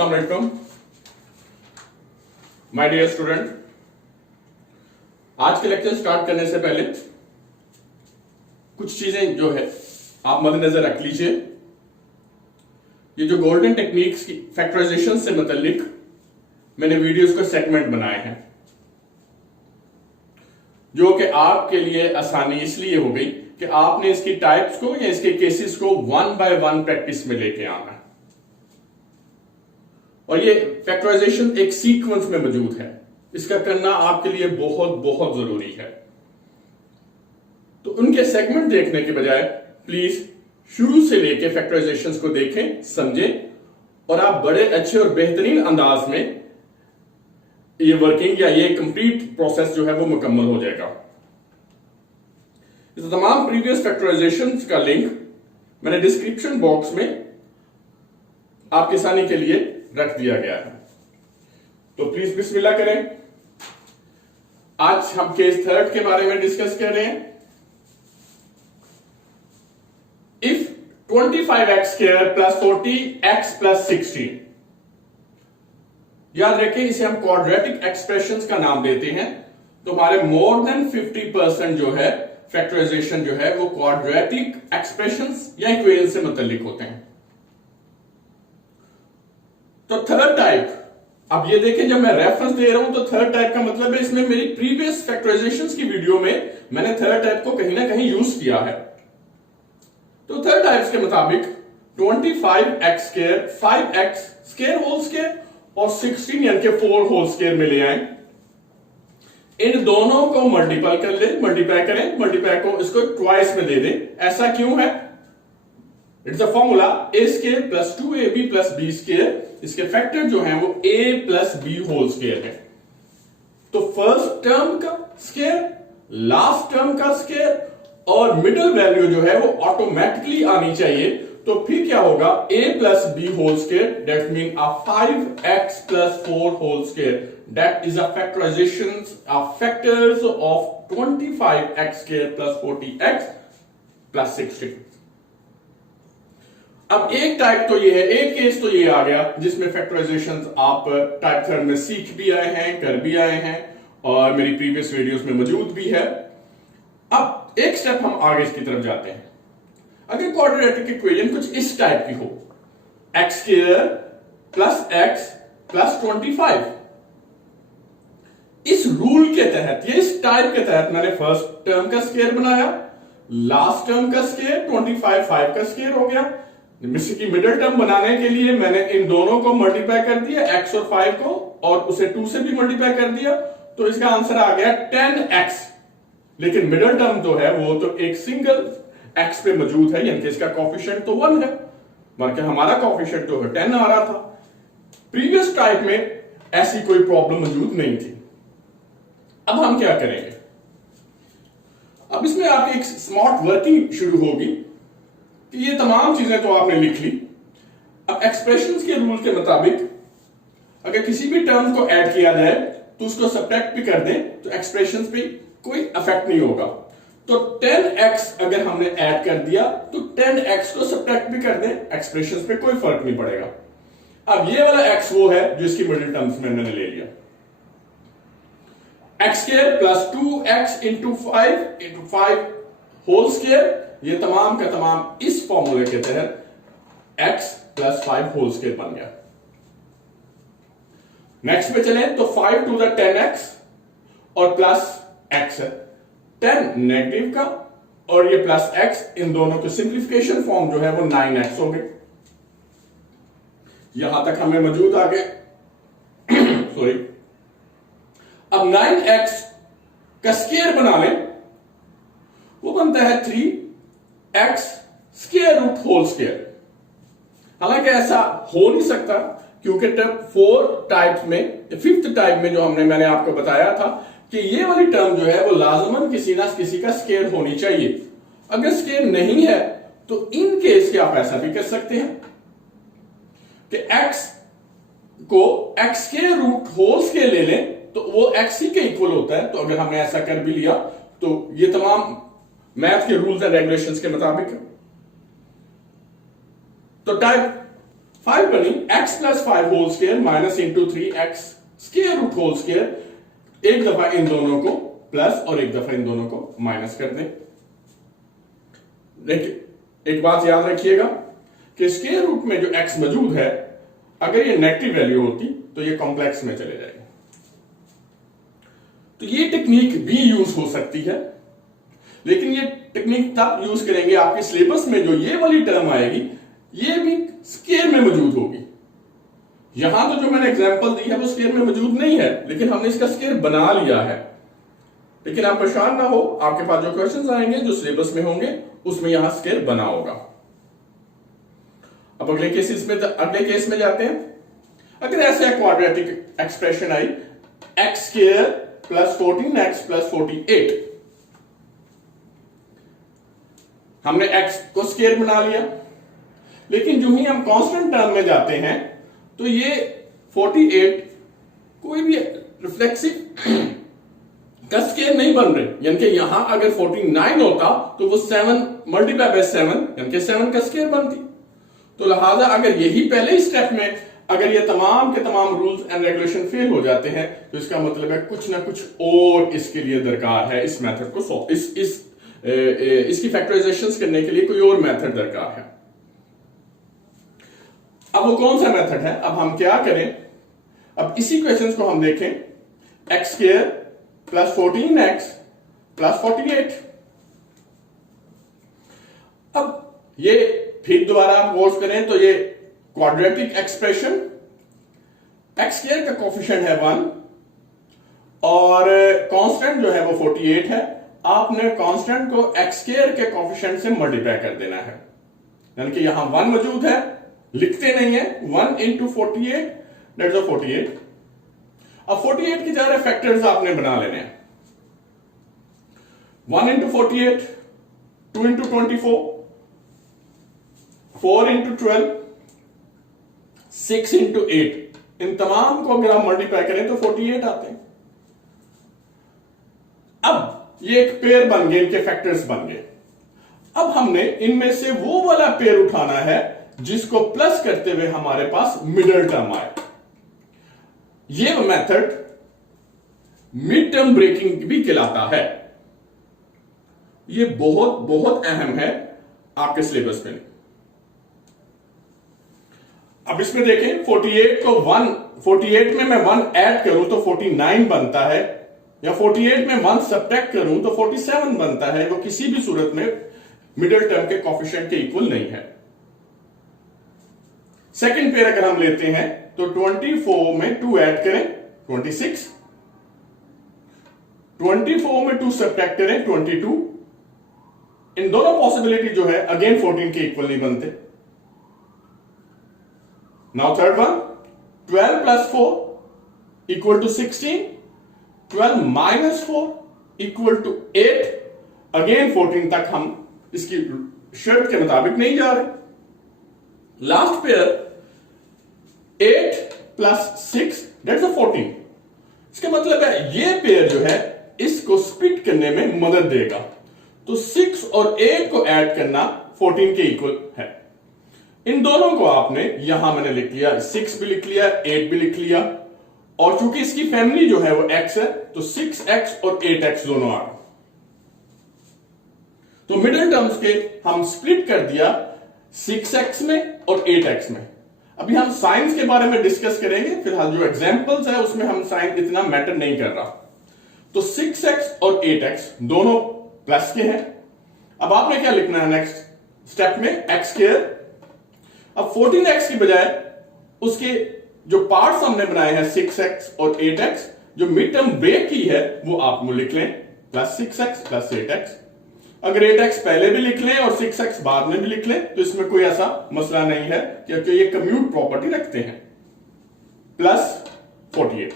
अस्सलाम वालेकुम my dear student. आज के लेक्चर स्टार्ट करने से पहले कुछ चीजें जो है आप मद्देनजर रख लीजिए। ये जो गोल्डन टेक्निक्स की फैक्टराइजेशन से मुताल्लिक मैंने वीडियोस का सेगमेंट बनाए हैं, जो कि आपके लिए आसानी इसलिए हो गई कि आपने इसकी टाइप्स को या इसके केसेस को 1 बाय 1 प्रैक्टिस में लेके आना है। और ये फैक्टराइजेशन एक सीक्वेंस में मौजूद है, इसका करना आपके लिए बहुत बहुत जरूरी है। तो उनके सेगमेंट देखने के बजाय प्लीज शुरू से लेके फैक्टराइजेशंस को देखें, समझें और आप बड़े अच्छे और बेहतरीन अंदाज में ये वर्किंग या ये कंप्लीट प्रोसेस जो है वो मुकम्मल हो जाएगा। इस तमाम प्रीवियस फैक्टराइजेशंस का लिंक मैंने डिस्क्रिप्शन बॉक्स में आपके आसानी के लिए रख दिया गया है, तो प्लीज बिस्मिल्लाह करें। आज हम केस थर्ड के बारे में डिस्कस कर रहे हैं। If 25x square plus 40x plus 16, याद रखें इसे हम क्वाड्रेटिक एक्सप्रेशंस का नाम देते हैं। तो हमारे मोर देन 50% जो है फैक्टराइजेशन जो है वो क्वाड्रेटिक एक्सप्रेशंस या इक्वेशन से मुताल्लिक होते हैं। तो थर्ड टाइप, अब ये देखें जब मैं रेफरेंस दे रहा हूं तो थर्ड टाइप का मतलब है इसमें मेरी प्रीवियस फैक्टराइजेशंस की वीडियो में मैंने थर्ड टाइप को कहीं ना कहीं यूज किया है। तो थर्ड टाइप्स के मुताबिक 25x square 5x square whole square और 16 यानी कि 4 होल स्क्वायर में ले आए। इन दोनों को मल्टीप्लाई कर ले, मल्टीप्लाई करें, मल्टीप्लाई को इसको ट्वाइस में दे दें। ऐसा क्यों है? It's a formula a square plus 2ab plus b square. इसके फैक्टर जो है वो a plus b whole square है। तो फर्स्ट टर्म का स्क्वायर, लास्ट टर्म का स्क्वायर और मिडिल वैल्यू जो है वो ऑटोमेटिकली आनी चाहिए। तो फिर क्या होगा? a plus b whole square, that mean a 5x plus 4 whole square, that is a factorization of factors of 25x square plus 40x plus 16। अब एक टाइप तो ये है, एक केस तो ये आ गया जिसमें फैक्टराइजेशंस आप टाइप थर्ड में सीख भी आए हैं, कर भी आए हैं और मेरी प्रीवियस वीडियोस में मौजूद भी है। अब एक स्टेप हम आगे इसकी तरफ जाते हैं। अगर क्वाड्रेटिक इक्वेशन कुछ इस टाइप की हो, x square plus x plus 25, इस रूल के तहत, ये इस टाइप के तहत मैंने फर्स्ट टर्म का स्क्वायर बनाया, लास्ट टर्म का स्क्वायर 25 5 का स्क्वायर हो गया। की मिडिल टर्म बनाने के लिए मैंने इन दोनों को मल्टीप्लाई कर दिया, x और 5 को, और उसे 2 से भी मल्टीप्लाई कर दिया। तो इसका आंसर आ गया 10x। लेकिन मिडिल टर्म जो है वो तो एक सिंगल x पे मौजूद है, यानी कि इसका कोफिशिएंट तो 1 है, बल्कि हमारा कोफिशिएंट तो 10 आ रहा था। प्रीवियस टाइप में ऐसी कोई प्रॉब्लम मौजूद नहीं थी। अब हम क्या करेंगे? अब इसमें आपकी एक स्मार्ट वर्किंग शुरू होगी कि ये तमाम चीजें तो आपने लिख ली। अब एक्सप्रेशंस के रूल के मुताबिक अगर किसी भी टर्म को ऐड किया जाए तो उसको सब्ट्रैक्ट भी कर दें तो एक्सप्रेशंस पे कोई इफेक्ट नहीं होगा। तो 10x अगर हमने ऐड कर दिया तो 10x को सब्ट्रैक्ट भी कर दें, एक्सप्रेशंस पे कोई फर्क नहीं पड़ेगा। अब ये वाला x वो है जो इसकी मिडिल टर्म्स में मैंने ले लिया। x square plus 2x into 5 whole square, ये तमाम का तमाम इस फॉर्मूले के तहत x प्लस 5 होल स्क्वायर बन गया। नेक्स्ट पे चलें तो 5 टू द 10x और प्लस x है, 10 नेगेटिव का और ये प्लस x, इन दोनों की सिंप्लीफिकेशन फॉर्म जो है वो 9x हो गए। यहां तक हमें मौजूद आ गए सॉरी। अब 9x का स्क्वायर बना लें, वो बनता है 3x square root whole square. हालांकि ऐसा हो नहीं सकता क्योंकि टर्म 4 टाइप्स में, 5th टाइप में जो मैंने आपको बताया था कि ये वाली टर्म जो है वो लाजमन किसी ना किसी का स्क्वायर होनी चाहिए। अगर स्क्वायर नहीं है तो इन केस के आप ऐसा भी कर सकते हैं कि x को x square root whole square ले लें तो वो x ही के इक्वल होता है। तो अगर हमने ऐसा कर भी लिया तो ये तमाम मैथ के रूल्स एंड रेगुलेशंस के मुताबिक। तो टाइप 5 बनी x plus 5 whole square minus into 3x square root whole square. एक दफा इन दोनों को प्लस और एक दफा इन दोनों को माइनस कर दें। देखिए एक बात याद रखिएगा कि स्क्वायर रूट में जो x मौजूद है, अगर ये नेगेटिव वैल्यू होती तो ये कॉम्प्लेक्स में चले जाएगा। तो ये टेक्निक भी यूज हो सकती है, लेकिन ये टेक्निक तब यूज करेंगे आपके सिलेबस में जो ये वाली टर्म आएगी ये भी स्क्वायर में मौजूद होगी। यहां तो जो मैंने एग्जांपल दी है वो स्क्वायर में मौजूद नहीं है, लेकिन हमने इसका स्क्वायर बना लिया है। लेकिन आप परेशान ना हो, आपके पास जो क्वेश्चंस आएंगे जो सिलेबस में होंगे उसमें यहां स्क्वायर बना होगा। अब अगले केस में जाते हैं। अगर ऐसे क्वाड्रेटिक एक्सप्रेशन आई x square plus 14x plus 48, हमने x को स्क्वायर बना लिया, लेकिन जो ही हम कांस्टेंट टर्म में जाते हैं तो ये 48 कोई भी रिफ्लेक्सिव का स्क्वायर नहीं बन रहे। यानी कि यहां अगर 49 होता तो वो 7 मल्टीप्लाई बाय 7 यानी कि 7 का स्क्वायर बनती। तो लिहाजा अगर यही पहले ही स्टेप में अगर ये तमाम के तमाम रूल्स एंड रेगुलेशन फेल हो जाते हैं तो इसका मतलब है कुछ ना कुछ और इसके लिए दरकार है। इस मेथड को इसकी फैक्टराइजेशंस करने के लिए कोई और मेथड दरकार है। अब वो कौन सा मेथड है? अब हम क्या करें, अब इसी क्वेश्चंस को हम देखें। X square plus 14x plus 48। अब ये फिर दोबारा आप गौर करें तो ये क्वाड्रेटिक एक्सप्रेशन, एक्स स्क्वायर का कोफिशिएंट है 1 और कांस्टेंट जो है वो 48 है। आपने कांस्टेंट को एक्स स्क्वायर के कोफिशिएंट से मल्टीप्लाई कर देना है, यानी कि यहां 1 मौजूद है, लिखते नहीं है। 1 इंटू 48 दैट्स 48। अब 48 के सारे फैक्टर्स आपने बना लेने हैं। 1 इंटू 48, 2 इंटू 24, 4 इंटू 12, 6 इंटू 8। इन तमाम को अगर आप मल्टीप्लाई करें तो 48 आते हैं। अब ये एक पेयर बन गए, इनके फैक्टर्स बन गए। अब हमने इनमें से वो वाला पेयर उठाना है जिसको प्लस करते हुए हमारे पास मिडल टर्म आए। ये मेथड मिड टर्म ब्रेकिंग भी कहलाता है। ये बहुत बहुत अहम है आपके सिलेबस में। अब इसमें देखें 48 में मैं 1 ऐड करूं तो 49 बनता है, या 48 में 1 सब्ट्रैक्ट करूं तो 47 बनता है। वो किसी भी सूरत में मिडिल टर्म के कोफिशिएंट के इक्वल नहीं है। सेकंड पेयर अगर हम लेते हैं तो 24 में 2 ऐड करें 26, 24 में 2 सब्ट्रैक्ट करें 22। इन दोनों पॉसिबिलिटी जो है अगेन 14 के इक्वल नहीं बनते। Now third one, 12 plus 4 equal to 16, 12 minus 4 equal to 8। Again 14 तक हम इसकी शर्त के मुताबिक नहीं जा रहे। Last pair 8 plus 6 that's 14। इसका मतलब है ये पेयर जो है इसको स्प्लिट करने में मदद देगा। तो 6 और 8 को ऐड करना 14 के इक्वल है। इन दोनों को आपने यहां मैंने लिख लिया, 6 भी लिख लिया, 8 भी लिख लिया, और चूंकि इसकी फैमिली जो है वो x है तो 6x और 8x दोनों आ गए। तो मिडिल टर्म्स के हम स्प्लिट कर दिया 6x में और 8x में। अभी हम साइंस के बारे में डिस्कस करेंगे, फिलहाल जो एग्जांपल्स है उसमें हम साइन इतना मैटर नहीं कर रहा। तो 6x और 8x दोनों प्लस के हैं। अब आपने क्या लिखना है नेक्स्ट स्टेप में, एक्स स्क्वायर। अब 14x की बजाय उसके जो पार्ट्स हमने बनाए हैं 6x और 8x, जो मिड टर्म ब्रेक की है वो आप लिख लें प्लस 6x प्लस 8x। अगर 8x पहले भी लिख लें और 6x बाद में भी लिख लें तो इसमें कोई ऐसा मसला नहीं है, क्योंकि ये कम्यूट प्रॉपर्टी रखते हैं। प्लस 48।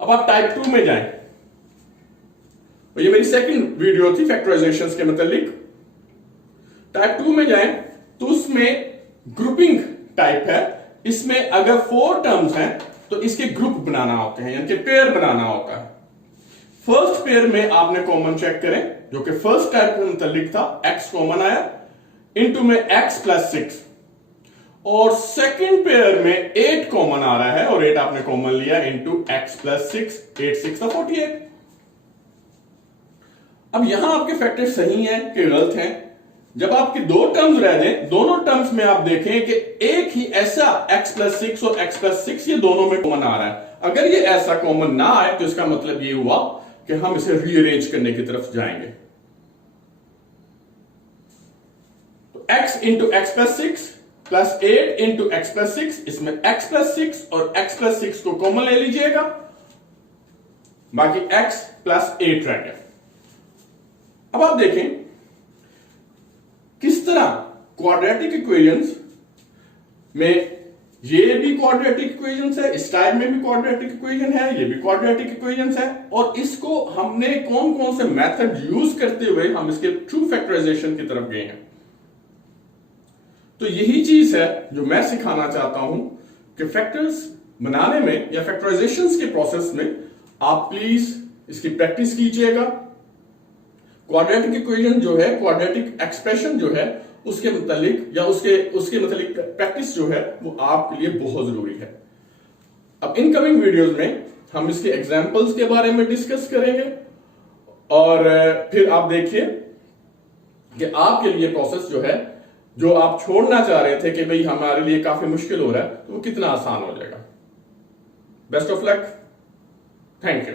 अब आप टाइप 2 में जाएं। और ये मेरी सेकंड वीडियो थी फैक्टराइजेशंस के मतलब। टाइप 2 में जाएं तो उसमें ग्रुपिंग टाइप है। इसमें अगर 4 टर्म्स हैं तो इसके ग्रुप बनाना होते हैं, यानी कि पेयर बनाना होता है। फर्स्ट पेयर में आपने कॉमन चेक करें, जो कि फर्स्ट टाइप के मुतालिक था, x कॉमन आया, इनटू में x प्लस 6, और सेकंड पेयर में 8 कॉमन आ रहा है और 8 आपने कॉमन लिया इंटू एक्स प्लस 6, 8 6 48। अब यहां आपके फैक्टर सही है कि गलत हैं? जब आपकी दो टर्म्स रह जाएं, दोनों टर्म्स में आप देखें कि एक ही ऐसा x प्लस 6 और x प्लस 6 ये दोनों में कॉमन आ रहा है। अगर ये ऐसा कॉमन ना आए तो इसका मतलब ये हुआ कि हम इसे रीअरेंज करने की तरफ जाएंगे। तो x into x plus 6 plus 8 into x plus 6, इसमें x प्लस 6 और x प्लस 6 को कॉमन ले लीजिएगा, बाकी x प्लस 8 रह गया। अब आप देखें किस तरह क्वाड्रेटिक इक्वेशंस में ये भी क्वाड्रेटिक इक्वेशंस है, इस टाइप में भी क्वाड्रेटिक इक्वेशन है, ये भी क्वाड्रेटिक इक्वेशंस है, और इसको हमने कौन कौन से मेथड यूज करते हुए हम इसके ट्रू फैक्टराइजेशन की तरफ गए हैं। तो यही चीज है जो मैं सिखाना चाहता हूं कि फैक्टर्स बनाने में या फैक्टराइजेशन के प्रोसेस में आप प्लीज इसकी प्रैक्टिस कीजिएगा। क्वाड्रेटिक इक्वेशन जो है, क्वाड्रेटिक एक्सप्रेशन जो है, उसके मुतालिक या उसके मुतालिक प्रैक्टिस जो है वो आपके लिए बहुत जरूरी है। अब इनकमिंग वीडियोस में हम इसके एग्जांपल्स के बारे में डिस्कस करेंगे और फिर आप देखिए कि आपके लिए प्रोसेस जो है, जो आप छोड़ना चाह रहे थे कि भाई हमारे लिए काफी मुश्किल हो रहा है, तो वो कितना आसान हो जाएगा। Best of luck, thank you.